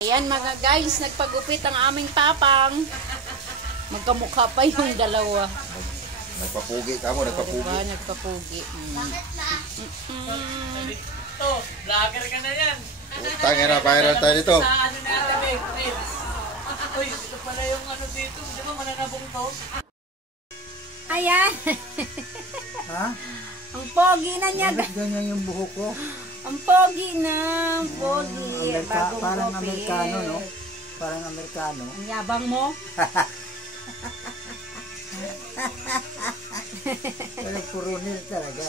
Ayan mga guys, nagpagupit ang aming papang. Magkamukha pa yung dalawa. Nagpapugi ka mo, nagpapugi. Diba? Nagpapugi. Ito, vlogger ka na yan. Utang na, viral tayo dito. Sa ano na kami, Reels. Uy, ito pala yung ano dito. Di ba mananabong to? Ayan. Ha? Ang pogi na niya. Bakit ganyan yung buhok ko? Ang pogi na. Ang pogi. Bagong Parang gupit. Amerikano, no? Parang Amerikano. Ang yabang mo. Pero purunil talaga.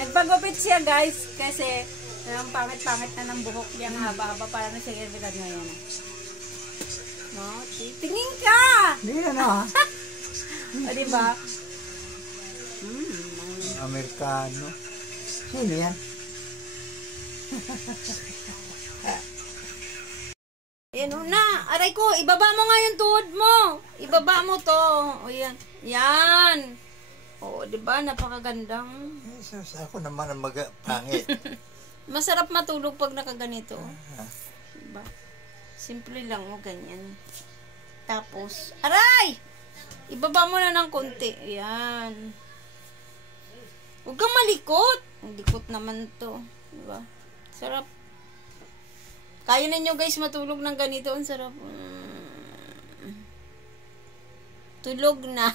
Nagpagupit siya guys. Kasi ang pangit-pangit na ng buhok niya. Ang haba-haba. Parang na siya edad ngayon. No? Tingin ka! Hindi na, no? O diba? Amerikano. Sino yan? Ayan na. Aray ko, ibaba mo nga yung tuhod mo. Ibaba mo to. O yan. Yan. O, diba? Napakagandang. Ako naman ang pangit. Masarap matulog pag nakaganito. Diba? Simple lang o ganyan. Tapos, aray! Ibaba mo na ng konti. Ayan. Huwag kang malikot. Ang likot naman to. Diba? Sarap. Kaya ninyo guys matulog ng ganito. Ang sarap. Tulog na.